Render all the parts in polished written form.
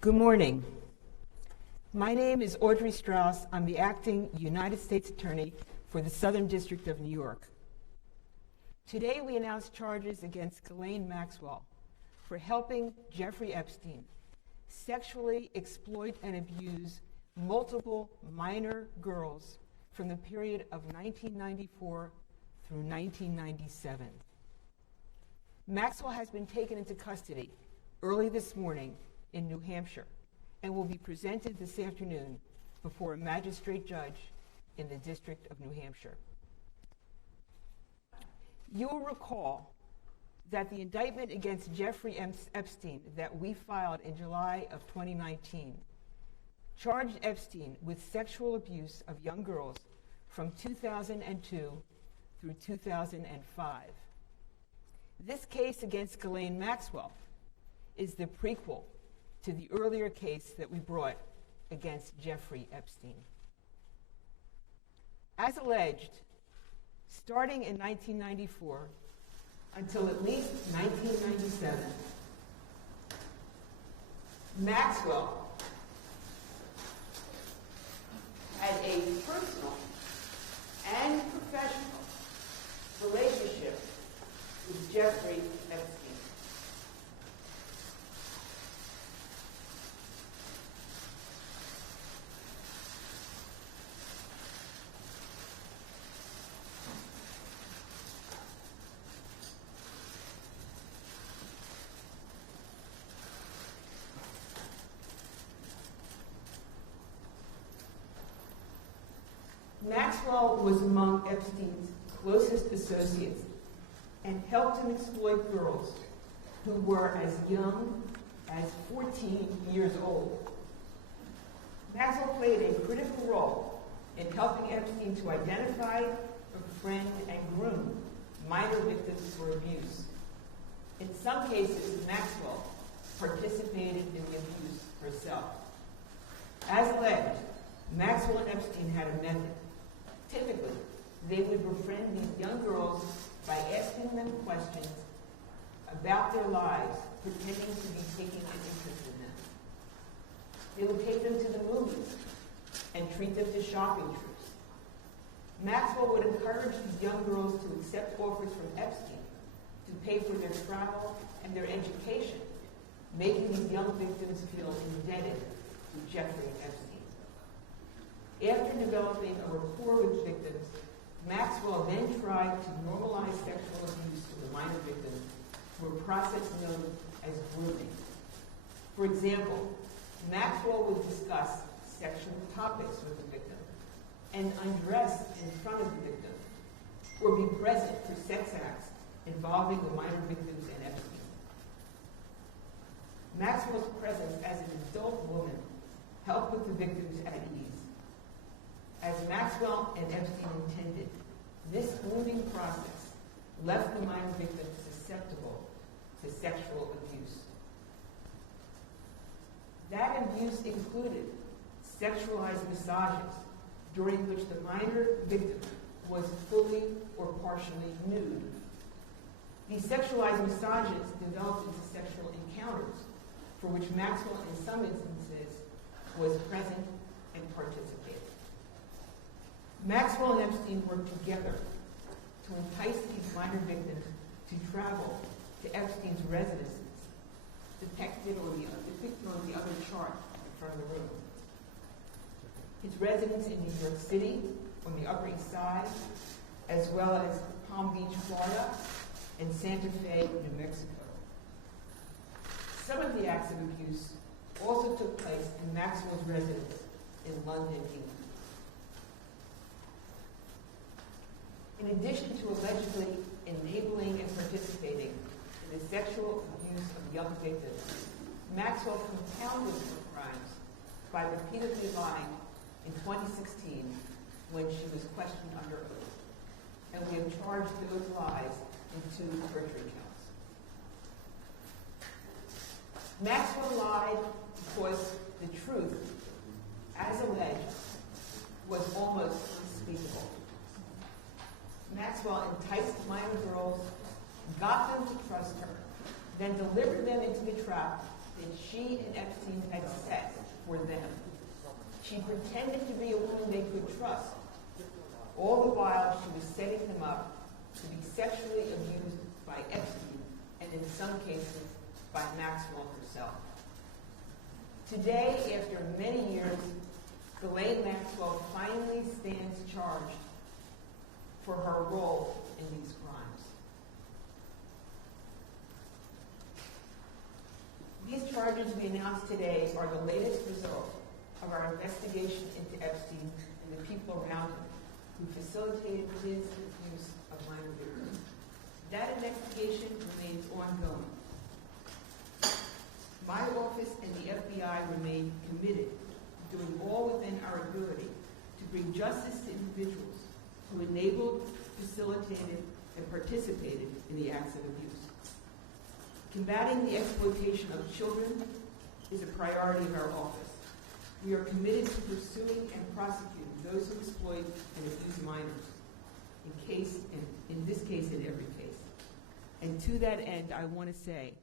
Good morning. My name is Audrey Strauss. I'm the acting United States Attorney for the Southern District of New York. Today we announce charges against Ghislaine Maxwell for helping Jeffrey Epstein sexually exploit and abuse multiple minor girls from the period of 1994 through 1997. Maxwell has been taken into custody early this morning in New Hampshire and will be presented this afternoon before a magistrate judge in the District of New Hampshire. You'll recall that the indictment against Jeffrey Epstein that we filed in July of 2019 charged Epstein with sexual abuse of young girls from 2002 through 2005. This case against Ghislaine Maxwell is the prequel to the earlier case that we brought against Jeffrey Epstein. As alleged, starting in 1994 until at least 1997, Maxwell had a personal and professional relationship with Jeffrey Epstein. Maxwell was among Epstein's closest associates and helped him exploit girls who were as young as 14 years old. Maxwell played a critical role in helping Epstein to identify, befriend, and groom minor victims for abuse. In some cases, Maxwell participated in the abuse herself. As alleged, Maxwell and Epstein had a method. Typically, they would befriend these young girls by asking them questions about their lives, pretending to be taking an interest in them. They would take them to the movies and treat them to shopping trips. Maxwell would encourage these young girls to accept offers from Epstein to pay for their travel and their education, making these young victims feel indebted to Jeffrey Epstein. After developing a rapport with victims, Maxwell then tried to normalize sexual abuse to the minor victims through a process known as grooming. For example, Maxwell would discuss sexual topics with the victim and undress in front of the victim, or be present for sex acts involving the minor victims and Epstein. Maxwell's presence as an adult woman helped put the victims at ease. As Maxwell and Epstein intended, this grooming process left the minor victims susceptible to sexual abuse. That abuse included sexualized massages during which the minor victim was fully or partially nude. These sexualized massages developed into sexual encounters for which Maxwell, in some instances, was present and participated. Maxwell and Epstein worked together to entice these minor victims to travel to Epstein's residences, depicted on the other chart in front of the room. His residence in New York City, on the Upper East Side, as well as Palm Beach, Florida, and Santa Fe, New Mexico. Some of the acts of abuse also took place in Maxwell's residence in London, England. In addition to allegedly enabling and participating in the sexual abuse of young victims, Maxwell compounded her crimes by repeatedly lying in 2016 when she was questioned under oath. And we have charged those lies in 2 perjury counts. Maxwell lied because the truth, as alleged, was almost unspeakable. Maxwell enticed minor girls, got them to trust her, then delivered them into the trap that she and Epstein had set for them. She pretended to be a woman they could trust. All the while, she was setting them up to be sexually abused by Epstein, and in some cases, by Maxwell herself. Today, after many years, Ghislaine Maxwell finally stands charged for her role in these crimes. These charges we announce today are the latest result of our investigation into Epstein and the people around him who facilitated his abuse of minor victims. That investigation remains ongoing. My office and the FBI remain committed to doing all within our ability to bring justice to individuals who enabled, facilitated, and participated in the acts of abuse. Combating the exploitation of children is a priority of our office. We are committed to pursuing and prosecuting those who exploit and abuse minors, in this case, in every case. And to that end, I want to say,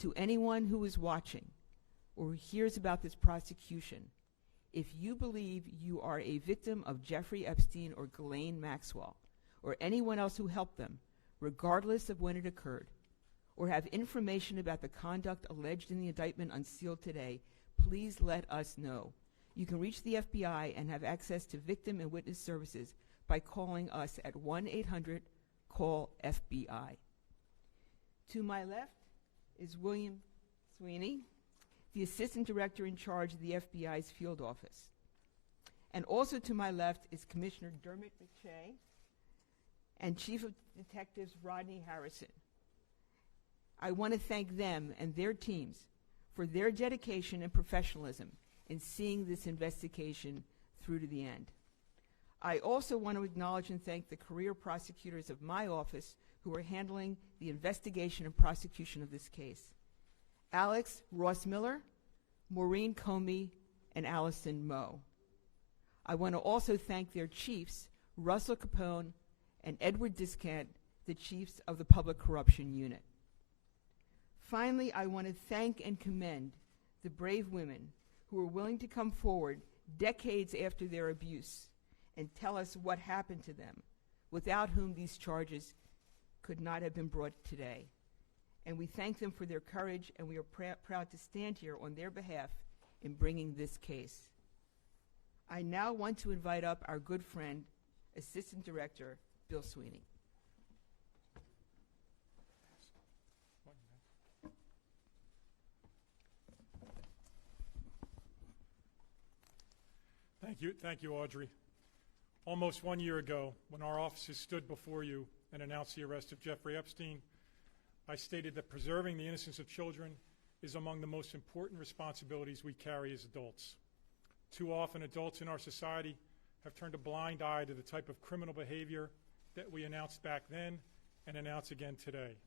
to anyone who is watching or hears about this prosecution, if you believe you are a victim of Jeffrey Epstein or Ghislaine Maxwell, or anyone else who helped them, regardless of when it occurred, or have information about the conduct alleged in the indictment unsealed today, please let us know. You can reach the FBI and have access to victim and witness services by calling us at 1-800-CALL-FBI. To my left is William Sweeney, the Assistant Director in charge of the FBI's field office. And also to my left is Commissioner Dermot McShay and Chief of Detectives Rodney Harrison. I want to thank them and their teams for their dedication and professionalism in seeing this investigation through to the end. I also want to acknowledge and thank the career prosecutors of my office who are handling the investigation and prosecution of this case. Alex Ross Miller, Maureen Comey, and Allison Moe. I want to also thank their chiefs, Russell Capone and Edward Discant, the chiefs of the Public Corruption Unit. Finally, I want to thank and commend the brave women who are willing to come forward decades after their abuse and tell us what happened to them, without whom these charges could not have been brought today. And we thank them for their courage, and we are proud to stand here on their behalf in bringing this case. I now want to invite up our good friend, Assistant Director Bill Sweeney. Thank you, Audrey. Almost 1 year ago, when our offices stood before you and announced the arrest of Jeffrey Epstein, I stated that preserving the innocence of children is among the most important responsibilities we carry as adults. Too often, adults in our society have turned a blind eye to the type of criminal behavior that we announced back then and announce again today.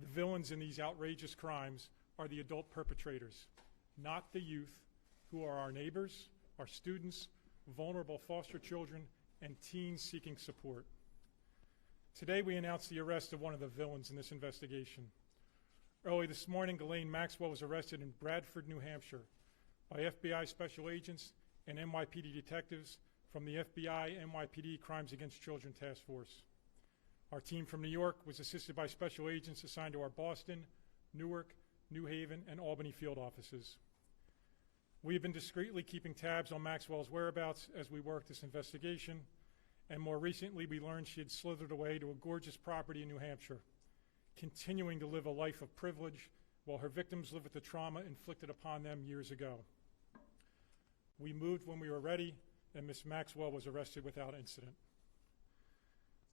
The villains in these outrageous crimes are the adult perpetrators, not the youth who are our neighbors, our students, vulnerable foster children, and teens seeking support. Today, we announce the arrest of one of the villains in this investigation. Early this morning, Ghislaine Maxwell was arrested in Bradford, New Hampshire, by FBI special agents and NYPD detectives from the FBI NYPD Crimes Against Children Task Force. Our team from New York was assisted by special agents assigned to our Boston, Newark, New Haven, and Albany field offices. We have been discreetly keeping tabs on Maxwell's whereabouts as we worked this investigation, and more recently we learned she had slithered away to a gorgeous property in New Hampshire, continuing to live a life of privilege while her victims live with the trauma inflicted upon them years ago. We moved when we were ready, and Ms. Maxwell was arrested without incident.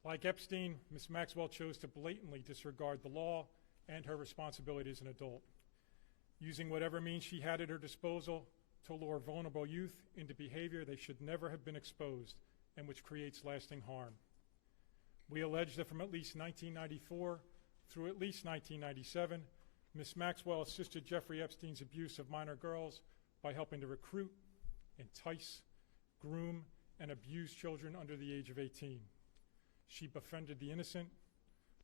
Like Epstein, Ms. Maxwell chose to blatantly disregard the law and her responsibility as an adult, using whatever means she had at her disposal to lure vulnerable youth into behavior they should never have been exposed and which creates lasting harm. We allege that from at least 1994 through at least 1997, Ms. Maxwell assisted Jeffrey Epstein's abuse of minor girls by helping to recruit, entice, groom, and abuse children under the age of 18. She befriended the innocent,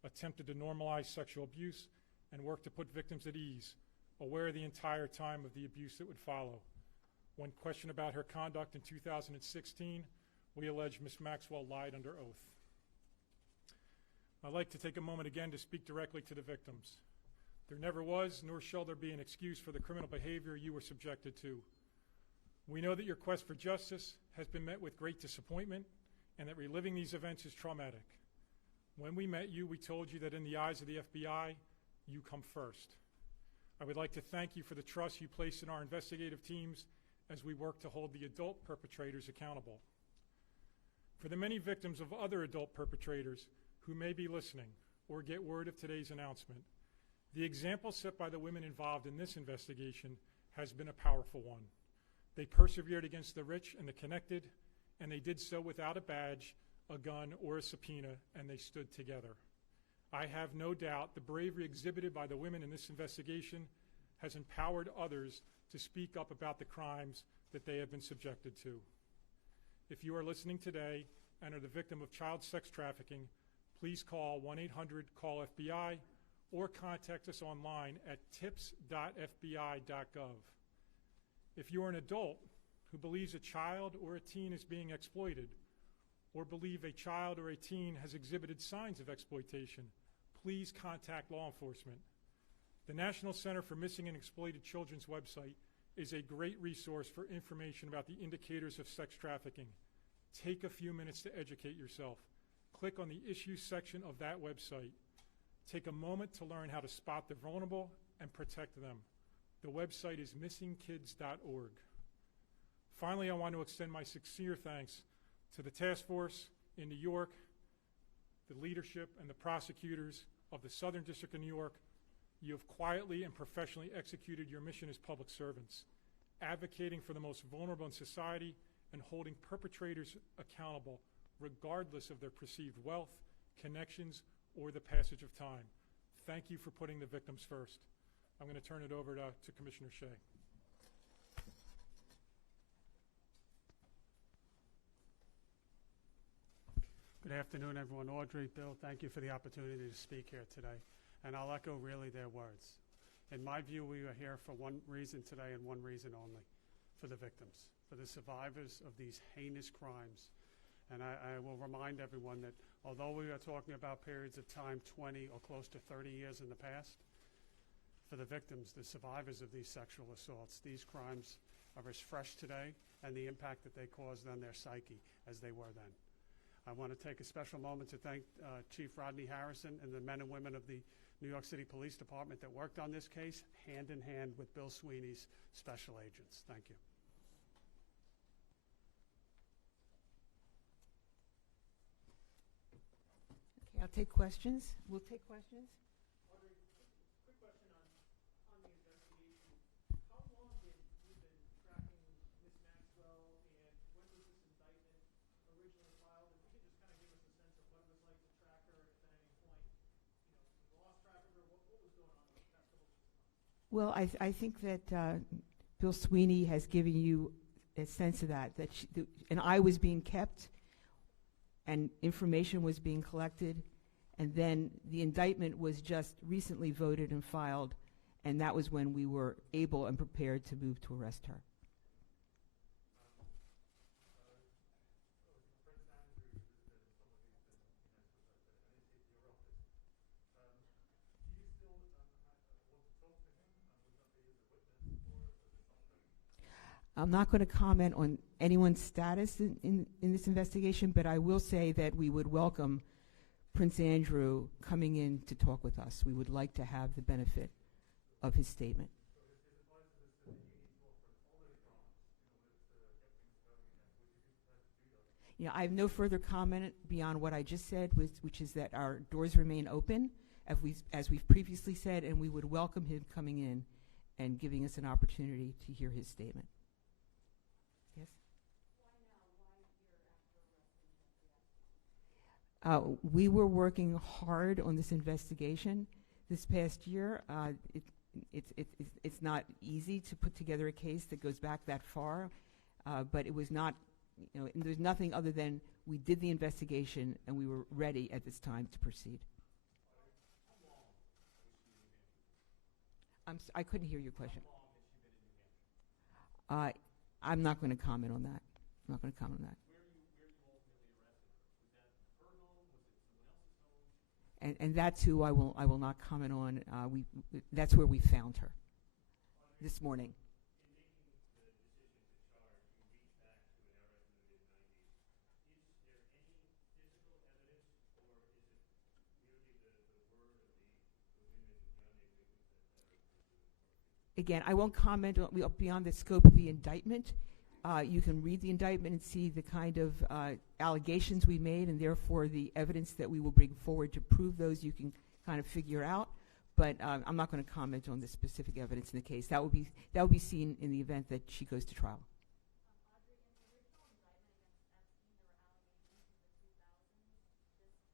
attempted to normalize sexual abuse, and worked to put victims at ease aware the entire time of the abuse that would follow. When questioned about her conduct in 2016, we allege Ms. Maxwell lied under oath. I'd like to take a moment again to speak directly to the victims. There never was, nor shall there be, an excuse for the criminal behavior you were subjected to. We know that your quest for justice has been met with great disappointment and that reliving these events is traumatic. When we met you, we told you that in the eyes of the FBI, you come first. I would like to thank you for the trust you placed in our investigative teams as we work to hold the adult perpetrators accountable. For the many victims of other adult perpetrators who may be listening or get word of today's announcement, the example set by the women involved in this investigation has been a powerful one. They persevered against the rich and the connected, and they did so without a badge, a gun, or a subpoena, and they stood together. I have no doubt the bravery exhibited by the women in this investigation has empowered others to speak up about the crimes that they have been subjected to. If you are listening today and are the victim of child sex trafficking, please call 1-800-CALL-FBI or contact us online at tips.fbi.gov. If you are an adult who believes a child or a teen is being exploited, or believe a child or a teen has exhibited signs of exploitation, please contact law enforcement. The National Center for Missing and Exploited Children's website is a great resource for information about the indicators of sex trafficking. Take a few minutes to educate yourself. Click on the issues section of that website. Take a moment to learn how to spot the vulnerable and protect them. The website is missingkids.org. Finally, I want to extend my sincere thanks to the task force in New York, the leadership and the prosecutors of the Southern District of New York. You have quietly and professionally executed your mission as public servants, advocating for the most vulnerable in society and holding perpetrators accountable regardless of their perceived wealth, connections, or the passage of time. Thank you for putting the victims first. I'm going to turn it over to Commissioner Shea. Good afternoon, everyone. Audrey, Bill, thank you for the opportunity to speak here today. And I'll echo really their words. In my view, we are here for one reason today and one reason only, for the victims, for the survivors of these heinous crimes. And I will remind everyone that although we are talking about periods of time 20 or close to 30 years in the past, for the victims, the survivors of these sexual assaults, these crimes are as fresh today and the impact that they caused on their psyche as they were then. I want to take a special moment to thank Chief Rodney Harrison and the men and women of the New York City Police Department that worked on this case hand in hand with Bill Sweeney's special agents. Thank you. Okay, I'll take questions. We'll take questions. Audrey, quick question on the investigation. How long have you been tracking Ms. Maxwell, and when was this indictment originally filed? If you could just kind of give us a sense of what it was like to track her, if at any point, you lost track of her, what was going on over the past couple of months? Well, I think that Bill Sweeney has given you a sense of that an eye was being kept and information was being collected, and then the indictment was just recently voted and filed, and that was when we were able and prepared to move to arrest her. I'm not going to comment on anyone's status in this investigation, but I will say that we would welcome Prince Andrew coming in to talk with us. We would like to have the benefit of his statement. I have no further comment beyond what I just said, which is that our doors remain open, as we've previously said, and we would welcome him coming in and giving us an opportunity to hear his statement. Yes? Why now? Why here after arresting Jeffrey Epstein? We were working hard on this investigation this past year. It's not easy to put together a case that goes back that far, but it was not, there's nothing other than we did the investigation and we were ready at this time to proceed. I couldn't hear your question. How long has she been in New Hampshire? I'm not going to comment on that. I'm not going to comment on that. Where you ultimately arrested her? Was that her home? Was it someone else's home? And that's who I will not comment on. That's where we found her this morning. In making the decision to charge, you reach back to an era in the mid-90s. Is there any physical evidence, or is it merely the word of the women, the unnamed victims that are the Again, I won't comment on, beyond the scope of the indictment. You can read the indictment and see the kind of allegations we made, and therefore the evidence that we will bring forward to prove those you can kind of figure out. But I'm not going to comment on the specific evidence in the case. That will be seen in the event that she goes to trial. Audrey, in the original indictment against Epstein, there were allegations in the 2000s. This predates that. Can you speak to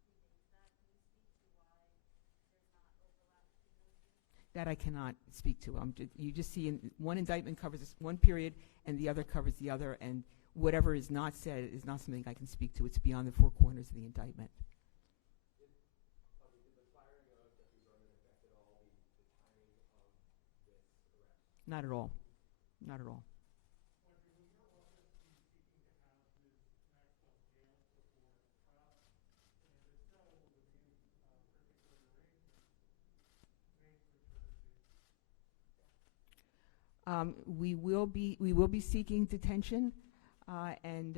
why there's not overlap between those two? That I cannot speak to. You just see one indictment covers one period, and the other covers the other, and whatever is not said is not something I can speak to. It's beyond the four corners of the indictment. Did the firing of Jeffrey Berman affect at all the timing of this arrest? Not at all. Not at all. Audrey, will your office be seeking to have Ms. Maxwell jailed before trial? And if so, will there be any particular arrangements made for her to be? We will be seeking detention, and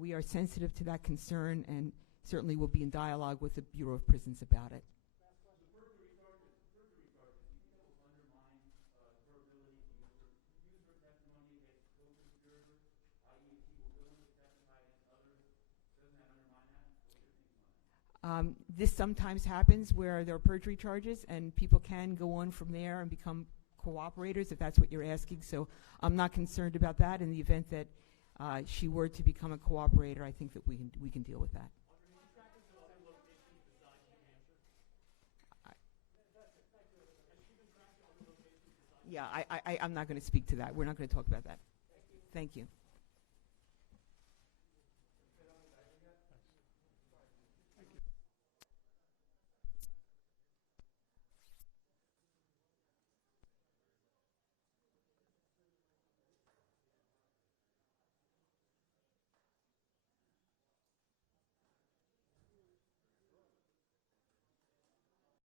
we are sensitive to that concern, and certainly will be in dialogue with the Bureau of Prisons about it. The perjury charges, do you think that will undermine her ability to use her testimony against co-conspirators, i.e. if she were willing to testify against others? Doesn't that undermine that? What's your thinking on that? This sometimes happens where there are perjury charges, and people can go on from there and become cooperators, if that's what you're asking. So I'm not concerned about that. In the event that she were to become a cooperator, I think that we can deal with that. Yeah, I'm not going to speak to that. We're not going to talk about that. Thank you.